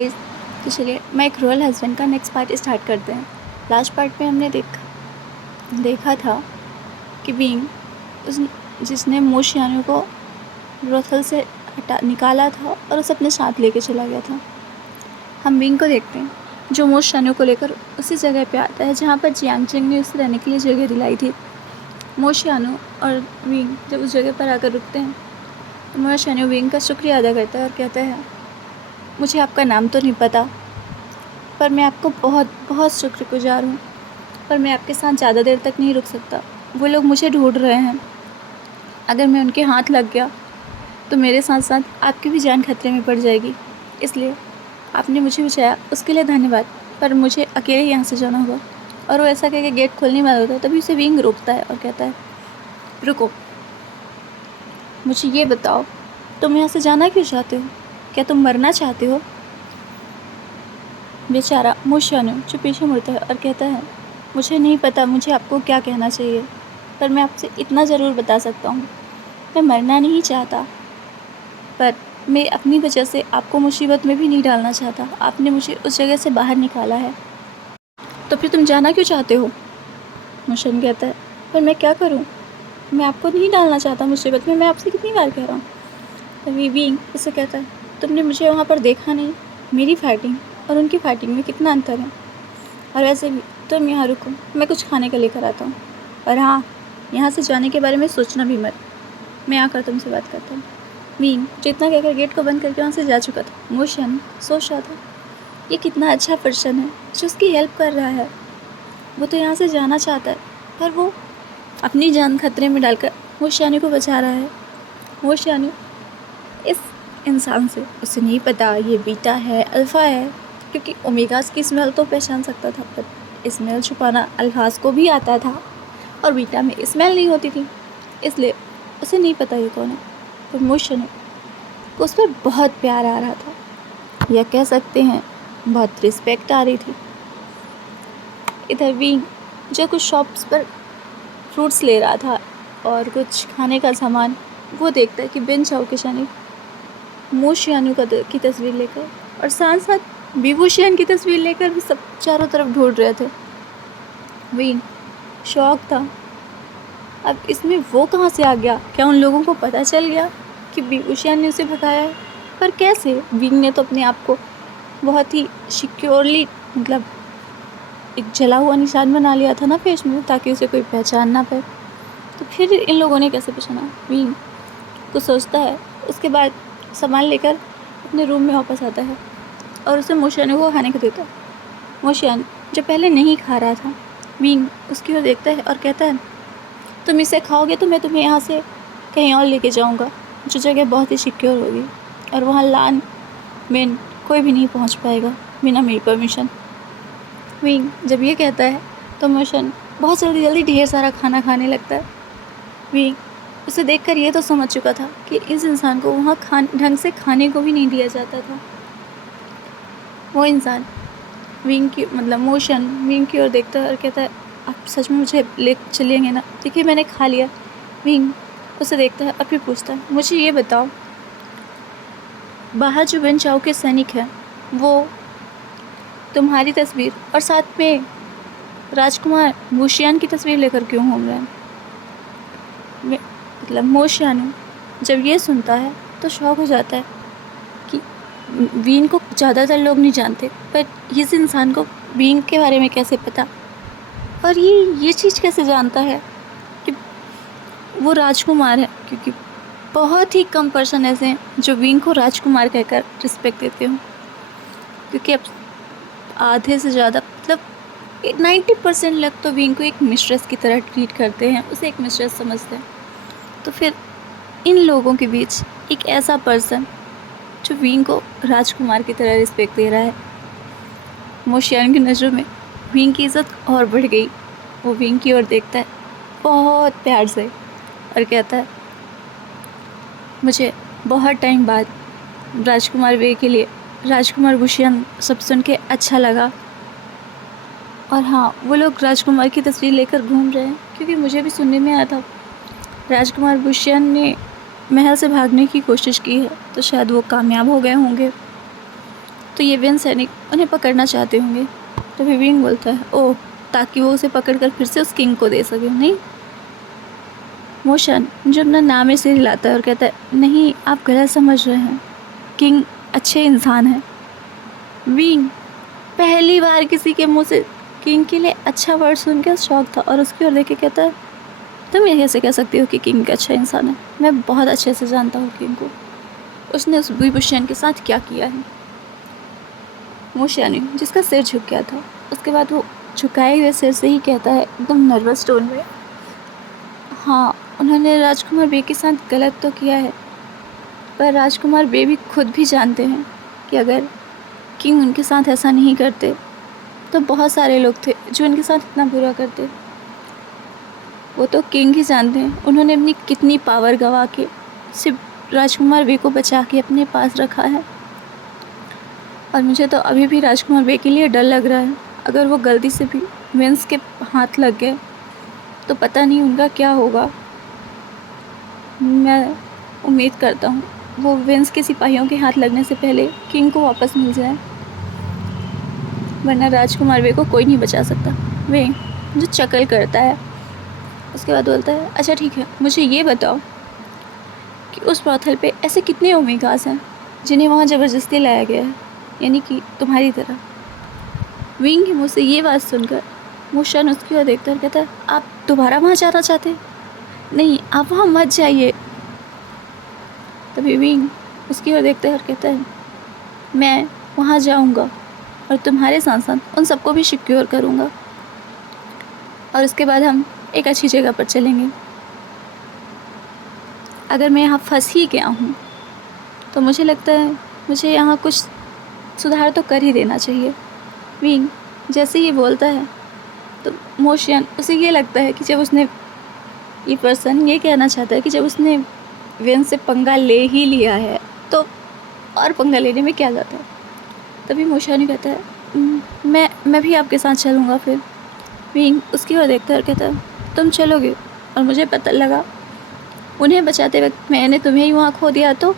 तो चलिए मैं एक रॉयल हस्बैंड का नेक्स्ट पार्ट स्टार्ट करते हैं। लास्ट पार्ट में हमने देखा था कि बीइंग उस जिसने मोशियानो को ब्रोथल से निकाला था और उसे अपने साथ लेके चला गया था। हम बीइंग को देखते हैं जो मोशियानो को लेकर उसी जगह पे आता है जहाँ पर जियांग चेंग ने उसे रहने के लिए जगह दिलाई थी। मोशियानो और बीइंग जब उस जगह पर आकर रुकते हैं तो मोशियानो बीइंग का शुक्रिया अदा करता है और कहता है, मुझे आपका नाम तो नहीं पता, पर मैं आपको बहुत बहुत शुक्रगुजार हूँ, पर मैं आपके साथ ज़्यादा देर तक नहीं रुक सकता। वो लोग मुझे ढूंढ रहे हैं। अगर मैं उनके हाथ लग गया तो मेरे साथ साथ आपकी भी जान खतरे में पड़ जाएगी। इसलिए आपने मुझे बचाया, उसके लिए धन्यवाद, पर मुझे अकेले यहाँ से जाना होगा। और वो ऐसा कह के गेट खोलने वाला होता है, तभी उसे विंग रोकता है और कहता है, रुको, मुझे ये बताओ, तुम यहाँ से जाना क्यों चाहते हो? क्या तुम मरना चाहते हो? बेचारा मोशियानो जो पीछे मुड़ता है और कहता है, मुझे नहीं पता मुझे आपको क्या कहना चाहिए, पर मैं आपसे इतना ज़रूर बता सकता हूँ, मैं मरना नहीं चाहता, पर मैं अपनी वजह से आपको मुसीबत में भी नहीं डालना चाहता। आपने मुझे उस जगह से बाहर निकाला है, तो फिर तुम जाना क्यों चाहते हो? मोशियानो कहता है, पर मैं क्या करूँ, मैं आपको नहीं डालना चाहता मुसीबत में, मैं आपसे कितनी बार कह रहा हूँ। तभी बीइंग उसे कहता है, तुमने मुझे वहाँ पर देखा नहीं, मेरी फाइटिंग और उनकी फाइटिंग में कितना अंतर है। और वैसे भी तुम यहाँ रुको, मैं कुछ खाने का लेकर आता हूँ। और हाँ, यहाँ से जाने के बारे में सोचना भी मत, मैं आकर तुमसे बात करता हूँ। मीन जितना कहकर गेट को बंद करके वहाँ से जा चुका था। मोशियानो सोच रहा था, ये कितना अच्छा पर्सन है जो उसकी हेल्प कर रहा है। वो तो यहाँ से जाना चाहता है, पर वो अपनी जान खतरे में डालकर मोशियानो को बचा रहा है। मोशियानो इस इंसान से, उसे नहीं पता ये बीटा है अल्फ़ा है, क्योंकि ओमेगास की स्मेल तो पहचान सकता था, पर स्मेल छुपाना अल्फाज को भी आता था और बीटा में स्मेल नहीं होती थी, इसलिए उसे नहीं पता ये कौन है। पर मोशियानो को उस पर बहुत प्यार आ रहा था, या कह सकते हैं बहुत रिस्पेक्ट आ रही थी। इधर भी जो कुछ शॉप्स पर फ्रूट्स ले रहा था और कुछ खाने का सामान, वो देखता है कि बिन चाओ के शानी मोशियानो की तस्वीर लेकर और साथ साथ विभूषण की तस्वीर लेकर भी सब चारों तरफ ढूंढ रहे थे। विंग शौक था, अब इसमें वो कहाँ से आ गया? क्या उन लोगों को पता चल गया कि विभूषण ने उसे भगाया है? पर कैसे? विंग ने तो अपने आप को बहुत ही सिक्योरली, मतलब एक जला हुआ निशान बना लिया था ना फेस में, ताकि उसे कोई पहचान ना पाए। तो फिर इन लोगों ने कैसे पहचाना? विंग कुछ सोचता है, उसके बाद सामान लेकर अपने रूम में वापस आता है और उसे मोशियानो को खाने को देता है। मोशियानो जो पहले नहीं खा रहा था, विंग उसकी ओर देखता है और कहता है, तुम इसे खाओगे तो मैं तुम्हें यहाँ से कहीं और लेके जाऊँगा, जो जगह बहुत ही सिक्योर होगी और वहाँ लान में कोई भी नहीं पहुँच पाएगा बिना मेरी परमिशन। विंग जब ये कहता है तो मोशियानो बहुत जल्दी ढेर सारा खाना खाने लगता है। विंग उसे देखकर ये तो समझ चुका था कि इस इंसान को वहाँ ढंग से खाने को भी नहीं दिया जाता था। वो इंसान विंग की, मतलब मोशियानो विंग की ओर देखता है और कहता है, आप सच में मुझे ले चलेंगे ना? देखिए मैंने खा लिया। विंग उसे देखता है और फिर पूछता है, मुझे ये बताओ, बाहर जो बिन चाओ के सैनिक हैं वो तुम्हारी तस्वीर और साथ में राजकुमार वुशियान की तस्वीर लेकर क्यों घूम रहे हैं? मतलब मोशियानो जब ये सुनता है तो शौक हो जाता है कि विंग को ज़्यादातर लोग नहीं जानते, पर इस इंसान को विंग के बारे में कैसे पता, और ये चीज़ कैसे जानता है कि वो राजकुमार है? क्योंकि बहुत ही कम पर्सन ऐसे हैं जो विंग को राजकुमार कहकर रिस्पेक्ट देते हो, क्योंकि अब आधे से ज़्यादा, मतलब 90% लोग तो विंग को एक मिस्ट्रेस की तरह ट्रीट करते हैं, उसे एक मिस्ट्रेस समझते हैं। तो फिर इन लोगों के बीच एक ऐसा पर्सन जो विंग को राजकुमार की तरह रिस्पेक्ट दे रहा है, मोशियानो की नज़रों में विंग की इज़्ज़त और बढ़ गई। वो विंग की ओर देखता है बहुत प्यार से और कहता है, मुझे बहुत टाइम बाद राजकुमार वे के लिए राजकुमार वुशियान सब सुन के अच्छा लगा। और हाँ, वो लोग राजकुमार की तस्वीर लेकर घूम रहे हैं, क्योंकि मुझे भी सुनने में आया था राजकुमार वुशियान ने महल से भागने की कोशिश की है, तो शायद वो कामयाब हो गए होंगे। तो ये विन सैनिक उन्हें पकड़ना चाहते होंगे। तभी विंग बोलता है, ओह, ताकि वो उसे पकड़कर फिर से उस किंग को दे सके। नहीं, मोशन जो अपना नाम ही से हिलाता है और कहता है, नहीं, आप गलत समझ रहे हैं, किंग अच्छे इंसान हैं। विंग पहली बार किसी के मुंह से किंग के लिए अच्छा वर्ड सुन के शौक था और उसकी ओर देख के कहता है, तुम ये कैसे कह सकती हो कि किंग अच्छा इंसान है? मैं बहुत अच्छे से जानता हूँ किंग को, उसने उस विभूषण के साथ क्या किया है। मोशियानी जिसका सिर झुक गया था, उसके बाद वो झुकाए हुए सिर से ही कहता है एकदम नर्वस टोन में, हाँ, उन्होंने राजकुमार बे के साथ गलत तो किया है, पर राजकुमार बे भी खुद भी जानते हैं कि अगर किंग उनके साथ ऐसा नहीं करते तो बहुत सारे लोग थे जो उनके साथ इतना बुरा करते। वो तो किंग ही जानते हैं उन्होंने अपनी कितनी पावर गंवा के सिर्फ राजकुमार बे को बचा के अपने पास रखा है। और मुझे तो अभी भी राजकुमार बे के लिए डर लग रहा है, अगर वो गलती से भी विंस के हाथ लग गए तो पता नहीं उनका क्या होगा। मैं उम्मीद करता हूँ वो विंस के सिपाहियों के हाथ लगने से पहले किंग को वापस मिल जाए, वरना राजकुमार बे को कोई नहीं बचा सकता। वे जो चकल करता है, उसके बाद बोलता है, अच्छा ठीक है, मुझे ये बताओ कि उस ब्रॉथल पे ऐसे कितने ओमेगास हैं जिन्हें वहाँ ज़बरदस्ती लाया गया है, यानी कि तुम्हारी तरह। विंग के मुँह से ये बात सुनकर मोशन उसकी ओर देखकर कहता है, आप दोबारा वहाँ जाना चाहते हैं? नहीं, आप वहाँ मत जाइए। तभी विंग उसकी ओर देखते और कहता है, मैं वहाँ जाऊँगा और तुम्हारे साथ साथ उन सबको भी सिक्योर करूँगा और उसके बाद हम एक अच्छी जगह पर चलेंगे। अगर मैं यहाँ फंस ही गया हूँ तो मुझे लगता है मुझे यहाँ कुछ सुधार तो कर ही देना चाहिए। विंग जैसे ही बोलता है तो मोशन उसे ये लगता है कि जब उसने ये पर्सन ये कहना चाहता है कि जब उसने विन से पंगा ले ही लिया है तो और पंगा लेने में क्या जाता है। तभी मोशन कहता है, मैं भी आपके साथ चलूँगा फिर। विंग उसकी ओर देखता है और कहता है, तुम चलोगे और मुझे पता लगा उन्हें बचाते वक्त मैंने तुम्हें ही वहाँ खो दिया तो?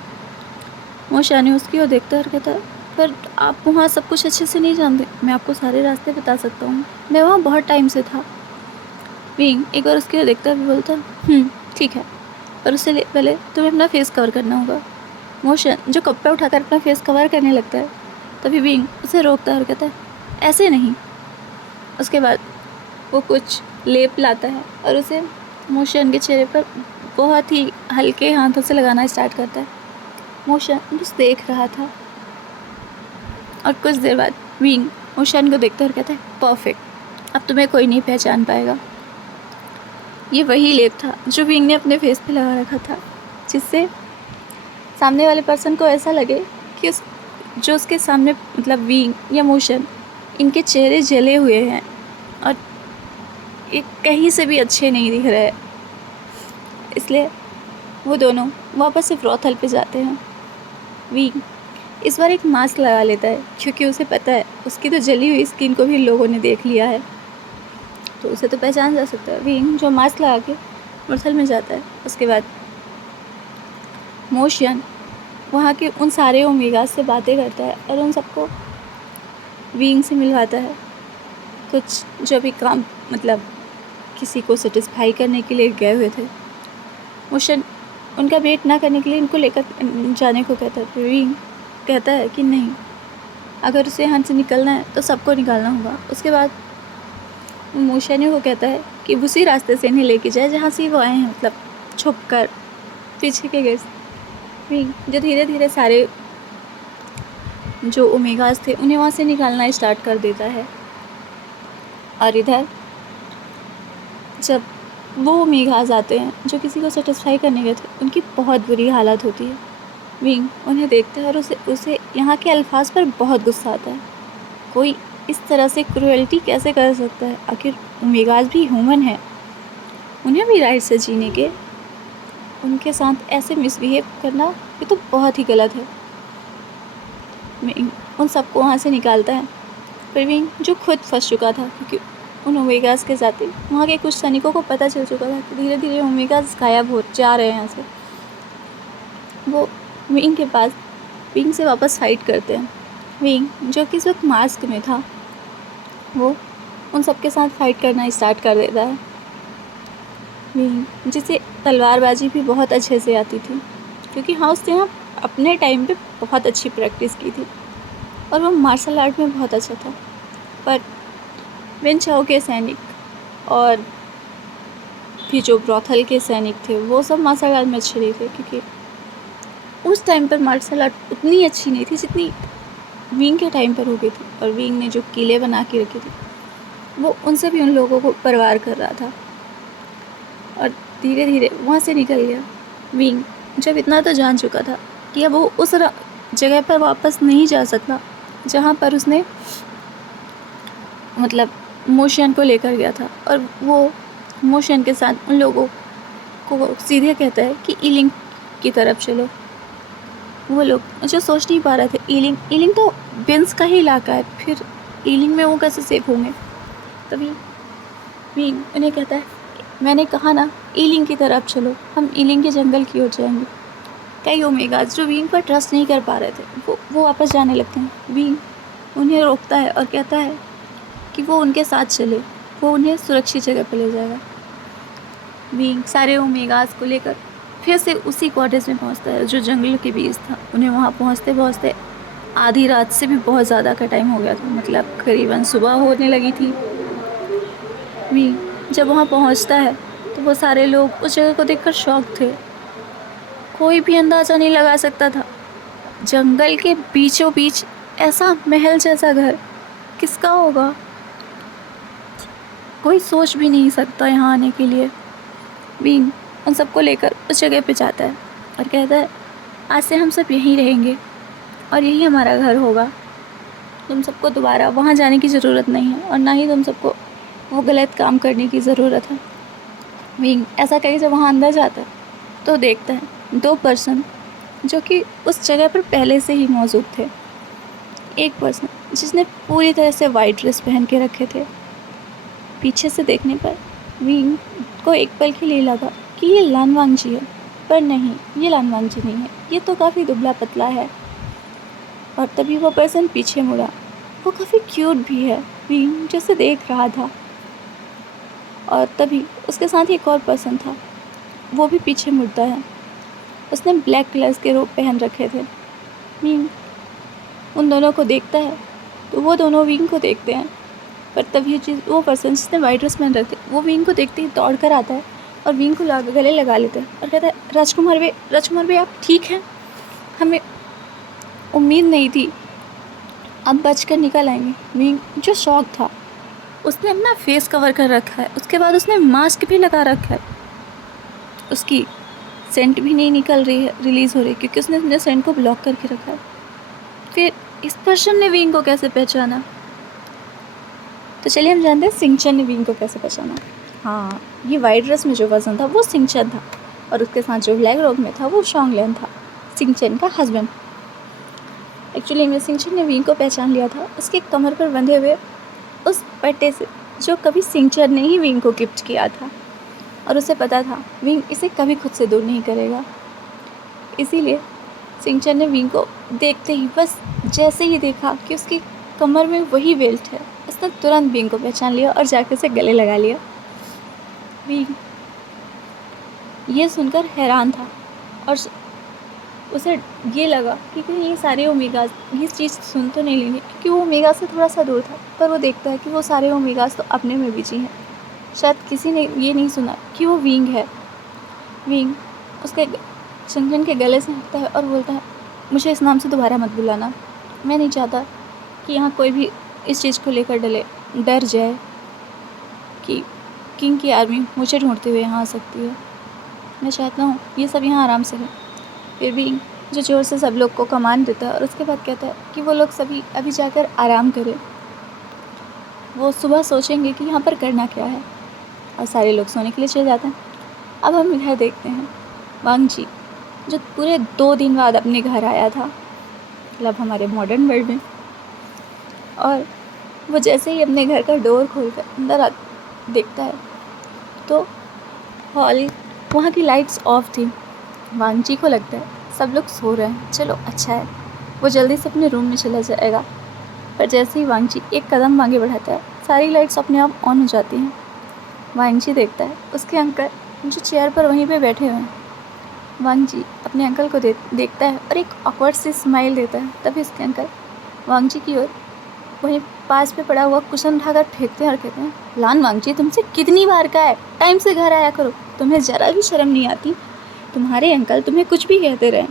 मोशानी उसकी ओर देखता है और कहता है, पर आप वहाँ सब कुछ अच्छे से नहीं जानते, मैं आपको सारे रास्ते बता सकता हूँ, मैं वहाँ बहुत टाइम से था। विंग एक बार उसकी ओर देखता है बोलता है, ठीक है, पर उससे पहले तुम्हें अपना फेस कवर करना होगा। मोशन जो कपड़ा उठाकर अपना फेस कवर करने लगता है, तभी विंग उसे रोकता है और कहता है, ऐसे नहीं। उसके बाद वो कुछ लेप लाता है और उसे मोशन के चेहरे पर बहुत ही हल्के हाथों से लगाना स्टार्ट करता है। मोशन बस देख रहा था और कुछ देर बाद विंग मोशन को देखता है और कहता है, परफेक्ट, अब तुम्हें कोई नहीं पहचान पाएगा। ये वही लेप था जो विंग ने अपने फेस पे लगा रखा था, जिससे सामने वाले पर्सन को ऐसा लगे कि जो उसके सामने मतलब विंग या मोशन, इनके चेहरे जले हुए हैं और ये कहीं से भी अच्छे नहीं दिख रहे। इसलिए वो दोनों वापस से ब्रॉथल पे जाते हैं। विंग इस बार एक मास्क लगा लेता है क्योंकि उसे पता है उसकी तो जली हुई स्किन को भी लोगों ने देख लिया है, तो उसे तो पहचान जा सकता है। विंग जो मास्क लगा के ब्रॉथल में जाता है, उसके बाद मोशन वहाँ के उन सारे ओमेगास से बातें करता है और उन सबको विंग से मिलवाता है। कुछ जो भी काम मतलब किसी को सेटिस्फाई करने के लिए गए हुए थे, मोशन उनका वेट ना करने के लिए इनको लेकर जाने को कहता है। विंग कहता है कि नहीं, अगर उसे यहाँ से निकलना है तो सबको निकालना होगा। उसके बाद मोशन को कहता है कि उसी रास्ते से इन्हें लेके जाए जहाँ से वो आए हैं, मतलब छुप कर पीछे के गेट। विंग जो धीरे धीरे सारे जो ओमेगास थे उन्हें वहाँ से निकालना स्टार्ट कर देता है। और इधर जब वो ओमेगास आते हैं जो किसी को सेटिस्फाई करने गए थे, उनकी बहुत बुरी हालत होती है। विंग उन्हें देखता है और उसे यहाँ के अल्फाज पर बहुत गुस्सा आता है। कोई इस तरह से क्रूएल्टी कैसे कर सकता है? आखिर ओमेगास भी ह्यूमन है, उन्हें भी राइट से जीने के, उनके साथ ऐसे मिसबिहेव करना ये तो बहुत ही गलत है। विंग उन सबको वहाँ से निकालता है। पर विंग जो खुद फंस चुका था क्योंकि उन ओमेगास के साथ ही वहाँ के कुछ सैनिकों को पता चल चुका था कि धीरे धीरे ओमेगास गायब हो जा रहे हैं यहाँ से। वो विंग के पास विंग से वापस फाइट करते हैं विंग जो कि इस वक्त मास्क में था, वो उन सबके साथ फाइट करना स्टार्ट कर देता है। विंग जिसे तलवारबाजी भी बहुत अच्छे से आती थी, क्योंकि हाँ उसने यहाँ अपने टाइम पे बहुत अच्छी प्रैक्टिस की थी और वो मार्शल आर्ट में बहुत अच्छा था। पर विन चाओ के सैनिक और भी जो ब्रॉथल के सैनिक थे वो सब मार्शल आर्ट में अच्छे नहीं थे, क्योंकि उस टाइम पर मार्शल आर्ट उतनी अच्छी नहीं थी जितनी विंग के टाइम पर हो गई थी। और विंग ने जो किले बना के रखे थे वो उनसे भी उन लोगों को परवार कर रहा था और धीरे धीरे वहाँ से निकल गया। विंग जब इतना तो जान चुका था कि अब वो उस जगह पर वापस नहीं जा सकता जहाँ पर उसने मतलब मोशन को लेकर गया था, और वो मोशन के साथ उन लोगों को सीधे कहता है कि ईलिंग की तरफ चलो। वो लोग जो सोच नहीं पा रहे थे, ईलिंग तो बेंस का ही इलाका है, फिर ईलिंग में वो कैसे सेफ होंगे। तभी विंग उन्हें कहता है, मैंने कहा ना ईलिंग की तरफ चलो, हम ईलिंग के जंगल की ओर जाएंगे। कई ओमेगास जो विंग पर ट्रस्ट नहीं कर पा रहे थे वो वापस जाने लगते हैं। विंग उन्हें रोकता है और कहता है कि वो उनके साथ चले, वो उन्हें सुरक्षित जगह पर ले जाएगा। विंग सारे ओमेगास को लेकर फिर से उसी कॉटेज में पहुंचता है जो जंगल के बीच था। उन्हें वहाँ पहुँचते पहुँचते आधी रात से भी बहुत ज़्यादा का टाइम हो गया था, मतलब करीबन सुबह होने लगी थी। विंग जब वहाँ पहुँचता है तो वो सारे लोग उस जगह को देखकर शॉक थे। कोई भी अंदाज़ा नहीं लगा सकता था जंगल के बीचों बीच ऐसा महल जैसा घर किसका होगा। कोई सोच भी नहीं सकता यहाँ आने के लिए। विंग उन सबको लेकर उस जगह पे जाता है और कहता है, आज से हम सब यहीं रहेंगे और यही हमारा घर होगा। तुम सबको दोबारा वहाँ जाने की ज़रूरत नहीं है और ना ही तुम सबको वो गलत काम करने की ज़रूरत है। विंग ऐसा कहीं जब वहाँ अंदर जाता है तो देखता है 2 पर्सन जो कि उस जगह पर पहले से ही मौजूद थे। एक पर्सन जिसने पूरी तरह से वाइट ड्रेस पहन के रखे थे। पीछे से देखने पर विंग को एक पल के लिए लगा कि ये लानवांग जी है, पर नहीं, ये लानवांग जी नहीं है, ये तो काफ़ी दुबला पतला है। और तभी वो पर्सन पीछे मुड़ा। वो काफ़ी क्यूट भी है, विंग जैसे देख रहा था। और तभी उसके साथ एक और पर्सन था, वो भी पीछे मुड़ता है। उसने ब्लैक कलर के रोब पहन रखे थे। विंग उन दोनों को देखता है तो वो दोनों विंग को देखते हैं, पर तभी वो पर्सन जिसने वाइट ड्रेस पहन रखे वो विंग को देखते ही दौड़ कर आता है और विंग को गले लगा लेता है और कहता है, राजकुमार भाई आप ठीक हैं? हमें उम्मीद नहीं थी आप बचकर निकल आएंगे। विंग जो शॉक था, उसने अपना फेस कवर कर रखा है, उसके बाद उसने मास्क भी लगा रखा है, उसकी सेंट भी नहीं निकल रही है, रिलीज़ हो रही है, क्योंकि उसने अपने सेंट को ब्लॉक करके रखा है। फिर इस पर्सन ने विंग को कैसे पहचाना? तो चलिए हम जानते हैं सिंचन ने विंग को कैसे पहचाना। हाँ, ये वाइट ड्रेस में जो पर्सन था वो सिंचन था और उसके साथ जो ब्लैक रोब में था वो शॉन्गलैन था, सिंचन का हस्बैंड। एक्चुअली में सिंचन ने विंग को पहचान लिया था उसके कमर पर बंधे हुए उस पट्टे से जो कभी सिंचन ने ही विंग को गिफ्ट किया था, और उसे पता था विंग इसे कभी खुद से दूर नहीं करेगा। इसीलिए सिंचन ने विंग को देखते ही, बस जैसे ही देखा कि उसकी कमर में वही बेल्ट है, उसने तुरंत विंग को पहचान लिया और जाकर उसे गले लगा लिया। विंग ये सुनकर हैरान था और उसे ये लगा कि कहीं ये सारे ओमेगास ये चीज़ सुन तो नहीं लेंगे, क्योंकि वो ओमेगा से थोड़ा सा दूर था। पर वो देखता है कि वो सारे ओमेगास तो अपने में बिजी हैं। शायद किसी ने ये नहीं सुना कि वो विंग है। विंग उसके सिंचन के गले से हटता है और बोलता है, मुझे इस नाम से दोबारा मत बुलाना। मैं नहीं चाहता कि यहाँ कोई भी इस चीज़ को लेकर डर जाए कि किंग की आर्मी मुझे ढूंढते हुए यहाँ आ सकती है। मैं चाहता हूँ ये सब यहाँ आराम से रहें। फिर भी जो ज़ोर से सब लोग को कमांड देता है और उसके बाद कहता है कि वो लोग सभी अभी जाकर आराम करें, वो सुबह सोचेंगे कि यहाँ पर करना क्या है, और सारे लोग सोने के लिए चले जाते हैं। अब हम इधर देखते हैं वांग जी जो पूरे 2 दिन बाद अपने घर आया था, मतलब हमारे मॉडर्न वर्ल्ड में। और वो जैसे ही अपने घर का डोर खोलकर अंदर देखता है तो हॉल वहाँ की लाइट्स ऑफ थी। वांग जी को लगता है सब लोग सो रहे हैं, चलो अच्छा है। वो जल्दी से अपने रूम में चला जाएगा। पर जैसे ही वांगजी एक कदम आगे बढ़ाता है, सारी लाइट्स अपने आप ऑन हो जाती हैं। वांगजी देखता है उसके अंकल जो चेयर पर वहीं पे बैठे हुए हैं। वांगजी अपने अंकल को देखता है और एक ऑकवर्ड सी स्माइल देता है। तभी उसके अंकल वांगजी की ओर वहीं पास पे पड़ा हुआ कुशन उठाकर फेंकते हैं और कहते हैं, लान वांगजी, तुमसे कितनी बार कहा है टाइम से घर आया करो, तुम्हें ज़रा भी शर्म नहीं आती? तुम्हारे अंकल तुम्हें कुछ भी कहते रहे,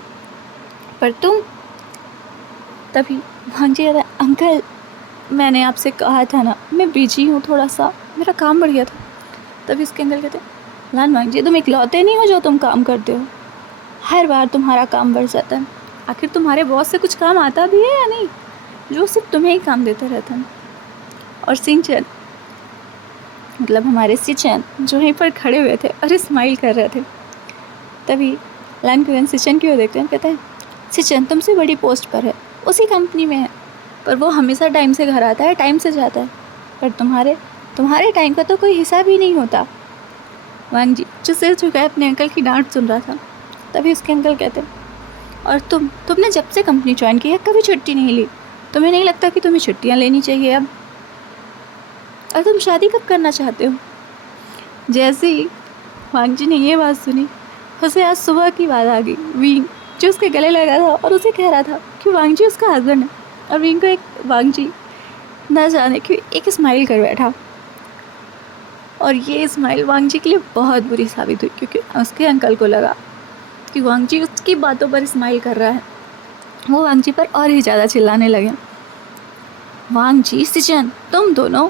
पर तुम। तभी वांगजी कहता है, अंकल मैंने आपसे कहा था ना, मैं बिजी हूँ, थोड़ा सा मेरा काम बढ़ गया था। तभी उसके अंकल कहते हैं, लान वांगजी, तुम इकलौते नहीं हो जो तुम काम करते हो, हर बार तुम्हारा काम बढ़ जाता है। आखिर तुम्हारे बॉस से कुछ काम आता भी है या नहीं, जो सिर्फ तुम्हें ही काम देता रहता है? और सिंचन, मतलब हमारे सिचन, जो यहीं पर खड़े हुए थे और स्माइल कर रहे थे। तभी लाइन कुरन सिचन की ओर देखते हैं, कहते हैं, सिचन तुमसे बड़ी पोस्ट पर है, उसी कंपनी में है, पर वो हमेशा टाइम से घर आता है, टाइम से जाता है, पर तुम्हारे टाइम का तो कोई हिसाब ही नहीं होता। वांगजी जो सिर झुकाए अपने अंकल की डांट सुन रहा था। तभी उसके अंकल कहते हैं, और तुमने जब से कंपनी ज्वाइन की है कभी छुट्टी नहीं ली, तुम्हें नहीं लगता कि तुम्हें छुट्टियां लेनी चाहिए अब? और तुम शादी कब करना चाहते हो? जैसे ही वांगजी ने ये बात सुनी, उसे आज सुबह की बात आ गई। विंग जो उसके गले लगा था और उसे कह रहा था कि वांगजी उसका हस्बैंड है, और विंग को एक वांगजी न जाने क्यों एक स्माइल कर बैठा। और ये स्माइल वांगजी के लिए बहुत बुरी साबित हुई, क्योंकि उसके अंकल को लगा कि वांगजी उसकी बातों पर स्माइल कर रहा है। वो वांगजी पर और ही ज़्यादा चिल्लाने लगे, वांगजी, सिचन, तुम दोनों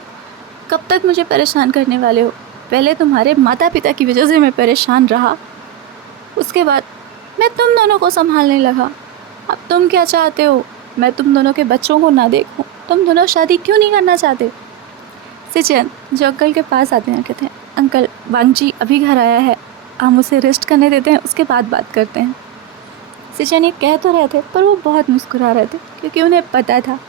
कब तक मुझे परेशान करने वाले हो? पहले तुम्हारे माता पिता की वजह से मैं परेशान रहा, उसके बाद मैं तुम दोनों को संभालने लगा। अब तुम क्या चाहते हो? मैं तुम दोनों के बच्चों को ना देखूं? तुम दोनों शादी क्यों नहीं करना चाहते? सिचन जो अंकल के पास आते हैं, कहते हैं, अंकल वांगजी अभी घर आया है, हम उसे रेस्ट करने देते हैं, उसके बाद बात करते हैं। सिचन ये कह तो रहे थे, पर वो बहुत मुस्कुरा रहे थे, क्योंकि उन्हें पता था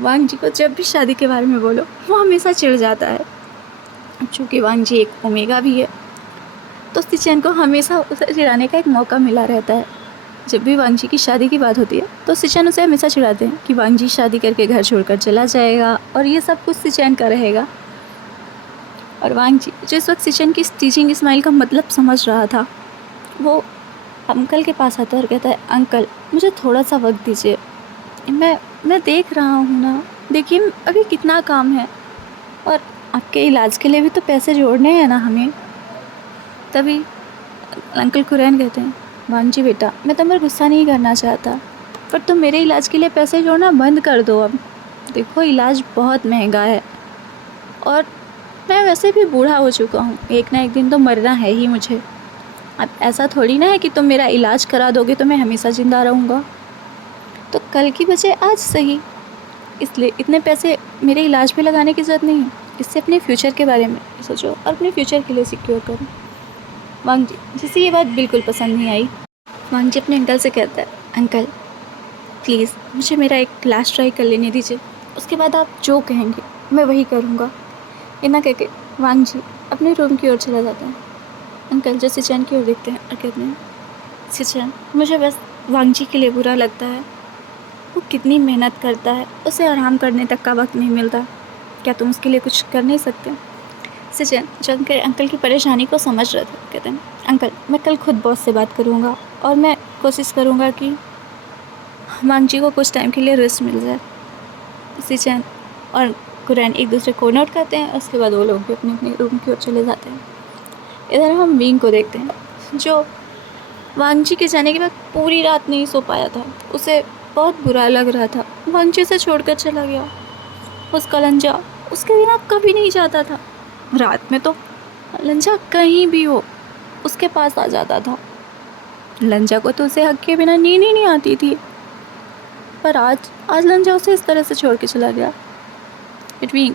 वांगजी को जब भी शादी के बारे में बोलो वो हमेशा चिढ़ जाता है। चूँकि वांगजी एक ओमेगा भी है, तो सिचन को हमेशा उसे चिढ़ाने का एक मौका मिला रहता है। जब भी वांगजी की शादी की बात होती है तो सिचन उसे हमेशा चिढ़ाते हैं कि वांगजी शादी करके घर छोड़कर चला जाएगा और ये सब कुछ सिचन का रहेगा। और वांगजी जो इस वक्त सिचन की टीचिंग स्माइल का मतलब समझ रहा था, वो अंकल के पास आता है और कहता है, अंकल मुझे थोड़ा सा वक्त दीजिए, मैं देख रहा हूँ ना, देखिए अभी कितना काम है, और आपके इलाज के लिए भी तो पैसे जोड़ने हैं ना हमें। तभी अंकल कुरैन कहते हैं, वांगजी बेटा, मैं तुम पर गुस्सा नहीं करना चाहता, पर तुम मेरे इलाज के लिए पैसे जोड़ना बंद कर दो अब। देखो इलाज बहुत महंगा है, और मैं वैसे भी बूढ़ा हो चुका हूँ, एक ना एक दिन तो मरना है ही मुझे। अब ऐसा थोड़ी ना है कि तुम मेरा इलाज करा दोगे तो मैं हमेशा ज़िंदा रहूँगा, तो कल की बजाय आज सही। इसलिए इतने पैसे मेरे इलाज पे लगाने की ज़रूरत नहीं है, इससे अपने फ्यूचर के बारे में सोचो और अपने फ्यूचर के लिए सिक्योर करो। वांगजी जिसे ये बात बिल्कुल पसंद नहीं आई, वांगजी अपने अंकल से कहता है, अंकल प्लीज़ मुझे मेरा एक लास्ट ट्राई कर लेने दीजिए, उसके बाद आप जो कहेंगे मैं वही करूँगा। इतना कह के वांगजी अपने रूम की ओर चला जाता है। अंकल जो सिचन की ओर देखते हैं और कहते हैं, सिचन मुझे बस वांगजी के लिए बुरा लगता है, वो कितनी मेहनत करता है, उसे आराम करने तक का वक्त नहीं मिलता, क्या तुम उसके लिए कुछ कर नहीं सकते? सिचन जो अंकल की परेशानी को समझ रहे थे, कहते हैं, अंकल मैं कल खुद बॉस से बात करूँगा और मैं कोशिश करूँगा कि वांगजी को कुछ टाइम के लिए रेस्ट मिल जाए। सिचन और कुरैन एक दूसरे को नोट करते हैं, उसके बाद वो लोग भी अपने अपने रूम की ओर चले जाते हैं। इधर हम विंग को देखते हैं, जो वांगजी के जाने के बाद पूरी रात नहीं सो पाया था, उसे बहुत बुरा लग रहा था, वांगजी से छोड़कर चला गया। उसका लंजा उसके बिना कभी नहीं जाता था, रात में तो लंजा कहीं भी हो उसके पास आ जाता था। लंजा को तो उसे हक के बिना नींद ही नहीं आती थी, पर आज लंजा उसे इस तरह से छोड़ के चला गया। विंग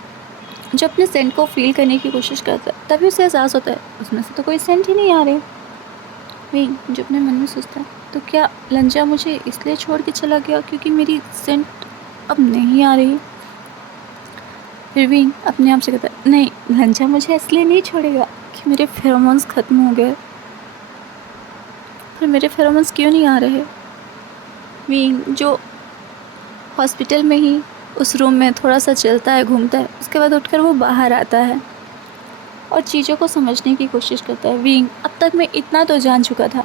जो अपने सेंट को फील करने की कोशिश करता है, तभी उसे एहसास होता है उसमें से तो कोई सेंट ही नहीं आ रहे। विंग जो अपने मन में सोचता है, तो क्या लंजा मुझे इसलिए छोड़ के चला गया क्योंकि मेरी सेंट अब नहीं आ रही? फिर विंग अपने आप से कहता है, नहीं, लंजा मुझे इसलिए नहीं छोड़ेगा कि मेरे फेरोमोन्स ख़त्म हो गए। फिर मेरे फेरोमोन्स क्यों नहीं आ रहे? विंग जो हॉस्पिटल में ही उस रूम में थोड़ा सा चलता है, घूमता है, उसके बाद उठकर वो बाहर आता है और चीज़ों को समझने की कोशिश करता है। विंग, अब तक मैं इतना तो जान चुका था,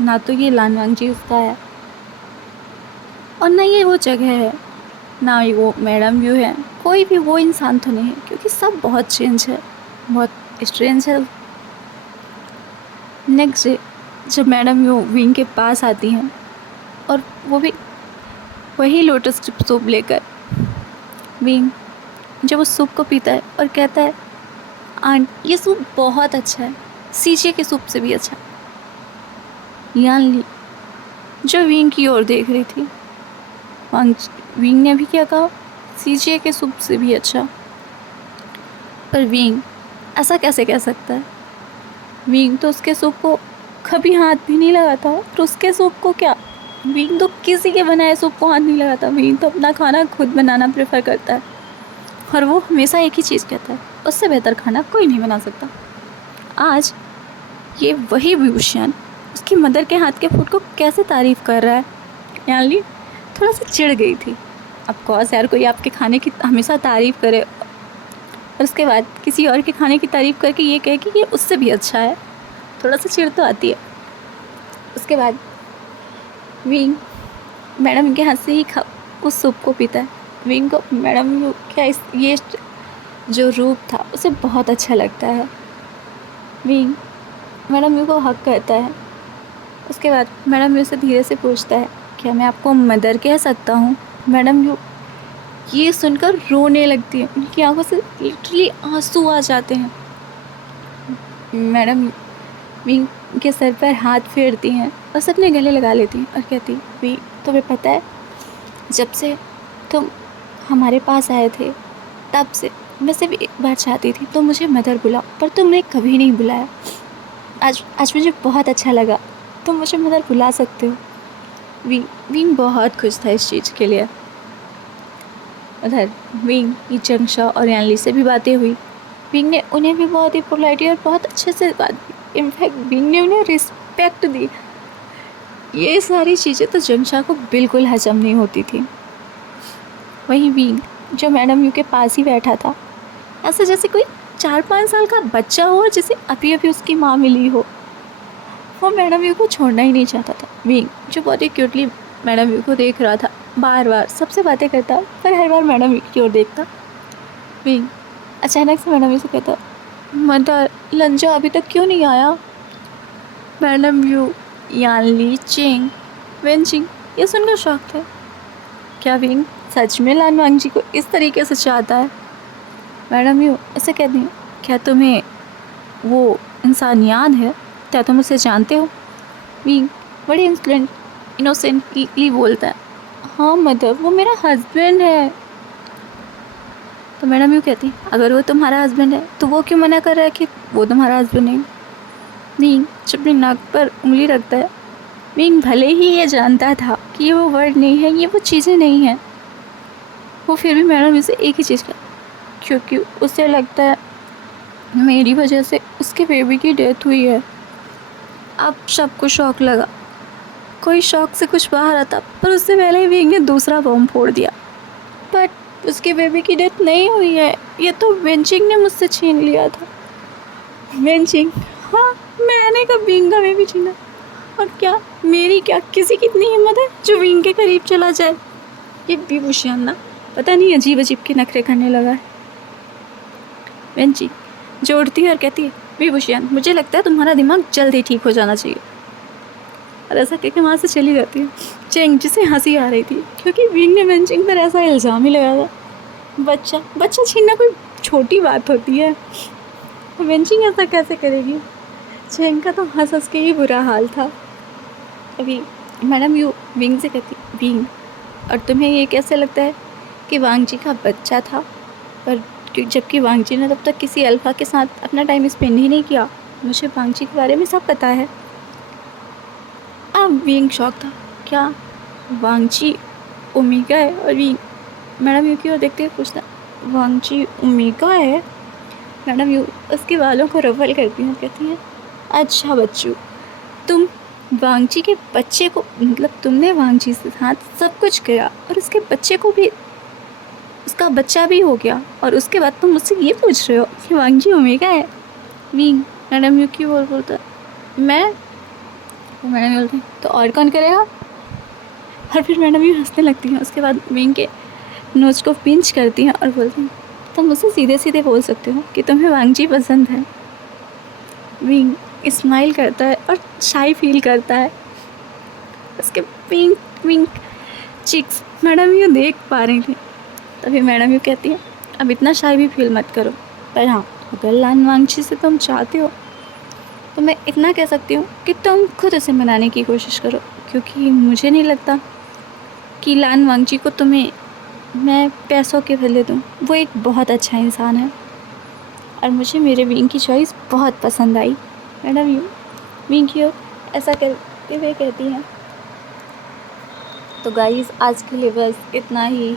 ना तो ये लानवांगजी उसका है और ना ये वो जगह है, ना ही वो मैडम यू है, कोई भी वो इंसान तो नहीं है, क्योंकि सब बहुत चेंज है, बहुत स्ट्रेंज है। नेक्स्ट डे जब मैडम यू विंग के पास आती हैं और वो भी वही लोटस सूप लेकर, विंग जब उस सूप को पीता है और कहता है, आंट ये सूप बहुत अच्छा है, सीजे के सूप से भी अच्छा। यान ली जो विंग की ओर देख रही थी, विंग ने भी क्या कहा, सीजे के सूप से भी अच्छा। पर विंग ऐसा कैसे कह सकता है? विंग तो उसके सूप को कभी हाथ भी नहीं लगाता, और उसके सूप को क्या, विंग तो किसी के बनाए सूप को हाथ नहीं लगाता। विंग तो अपना खाना खुद बनाना प्रेफर करता है और वो हमेशा एक ही चीज़ कहता है, उससे बेहतर खाना कोई नहीं बना सकता। आज ये वही विभूषण उसकी मदर के हाथ के फूड को कैसे तारीफ़ कर रहा है। यानी थोड़ा सा चिढ़ गई थी। अब कौस यार, कोई आपके खाने की हमेशा तारीफ़ करे और उसके बाद किसी और के खाने की तारीफ़ करके ये कहे कि ये उससे भी अच्छा है, थोड़ा सा चिढ़ तो आती है। उसके बाद विंग मैडम के हाथ से ही उस सूप को पीता है। विंग को मैडम क्या ये जो रूप था उसे बहुत अच्छा लगता है। विंग मैडम यू को हक करता है। उसके बाद मैडम यू से धीरे से पूछता है, क्या मैं आपको मदर कह सकता हूँ? मैडम यू ये सुनकर रोने लगती है, उनकी आंखों से लिटरली आंसू आ जाते हैं। मैडम विंग के सर पर हाथ फेरती हैं और सबने गले लगा लेती हैं और कहती, विंग तुम्हें पता है, जब से तुम हमारे पास आए थे तब से मैं सिर्फ एक बार चाहती थी तो मुझे मदर बुलाओ, पर तुमने कभी नहीं बुलाया। आज मुझे बहुत अच्छा लगा, तुम मुझे मदर बुला सकते हो। विंग बहुत खुश था इस चीज़ के लिए। उधर विंग की जंगशा और यानली से भी बातें हुई। विंग ने उन्हें भी बहुत ही पोलाइटली और बहुत अच्छे से बात की। इनफैक्ट विंग ने उन्हें रिस्पेक्ट दी। ये सारी चीज़ें तो जंगशा को बिल्कुल हजम नहीं होती थी। वहीं विंग जो मैडम यू के पास ही बैठा था, ऐसा जैसे कोई 4-5 साल का बच्चा हो जिसे अभी अभी उसकी माँ मिली हो, वो मैडम यू को छोड़ना ही नहीं चाहता था। विंग जो बहुत ही क्यूटली मैडम यू को देख रहा था, बार बार सबसे बातें करता, पर हर बार मैडम यू की ओर देखता। विंग अचानक से मैडम यू से कहता, मदर लंजा अभी तक क्यों नहीं आया? मैडम यू, यानली, चिंग, वेनचिंग ये सुनकर शौक थे। क्या विंग सच में लानवांगजी को इस तरीके से चाहता है? मैडम यू ऐसे कहती हैं, क्या तुम्हें वो इंसान याद है? क्या तुम उसे जानते हो? विंग बड़ी इनोसेंटली बोलता है, हाँ मदर वो मेरा हस्बैंड है। तो मैडम यू कहती, अगर वो तुम्हारा हस्बैंड है तो वो क्यों मना कर रहा है कि वो तुम्हारा हस्बैंड नहीं? विंग अपनी नाक पर उंगली रखता है। विंग भले ही ये जानता था कि ये वो वर्ड नहीं है, ये वो चीज़ें नहीं हैं, वो फिर भी मैडम यू से एक ही चीज़ का, क्योंकि उसे लगता है मेरी वजह से उसके बेबी की डेथ हुई है। अब सबको शौक लगा, कोई शौक से कुछ बाहर आता, पर उससे पहले ही विंग ने दूसरा बम फोड़ दिया। बट उसके बेबी की डेथ नहीं हुई है, ये तो वेनचिंग ने मुझसे छीन लिया था। वेनचिंग, हाँ मैंने कब विंग का बेबी छीना? और क्या मेरी क्या किसी की इतनी हिम्मत है जो विंग के करीब चला जाए? ये विभूषण ना पता नहीं अजीब अजीब के नखरे करने लगा है। वेनचिंग जोड़ती है और कहती है, विभूषण मुझे लगता है तुम्हारा दिमाग जल्द ही ठीक हो जाना चाहिए। और ऐसा कहकर वहाँ से चली जाती है। चेंग जिसे हंसी आ रही थी, क्योंकि विंग ने वेनचिंग पर ऐसा इल्ज़ाम ही लगाया था। बच्चा छीनना कोई छोटी बात होती है, वेनचिंग ऐसा कैसे करेगी? चेंग का तो हंस हंस के ही बुरा हाल था। अभी मैडम यू विंग से कहती, विंग और तुम्हें ये कैसे लगता है कि वांगजी का बच्चा था, पर जबकि वांगजी ने तब तक किसी अल्फा के साथ अपना टाइम स्पेंड ही नहीं किया। मुझे वांगजी के बारे में सब पता है। अब विंग शौक था, क्या वांगजी ओमेगा है? और विंग मैडम यू की ओर देखते हुए पूछता, वांगजी ओमेगा है? मैडम यू उसके बालों को रफल करती हैं, कहती हैं, अच्छा बच्चू तुम वांगची के बच्चे को, मतलब तुमने वांगची से साथ सब कुछ किया और उसके बच्चे को भी, उसका बच्चा भी हो गया, और उसके बाद तुम मुझसे ये पूछ रहे हो कि वांगची ओमेगा है। मीन मैडम यू क्यों बोलता मैं, तो मैडम बोलती तो और कौन करेगा। और फिर मैडम यूँ हंसने लगती हैं। उसके बाद मीन के नोज को पिंच करती हैं और बोलती हैं तुम मुझसे सीधे सीधे बोल सकते हो कि तुम्हें वांगची पसंद है। विंग स्माइल करता है और शाई फील करता है। उसके पिंक पिंक चिक्स मैडम यूँ देख पा रही थी। तभी मैडम यूँ कहती है अब इतना शाई भी फील मत करो, पर हाँ अगर लान वांगची से तुम चाहते हो तो मैं इतना कह सकती हूँ कि तुम खुद उसे मनाने की कोशिश करो, क्योंकि मुझे नहीं लगता कि लान वांगची को तुम्हें मैं पैसों के बदले दूँ। वो एक बहुत अच्छा इंसान है और मुझे मेरे विंग की चॉइस बहुत पसंद आई। मैडम यू विंग की ओर ऐसा करते हुए कहती हैं। तो गाइस आज के लिए बस इतना ही।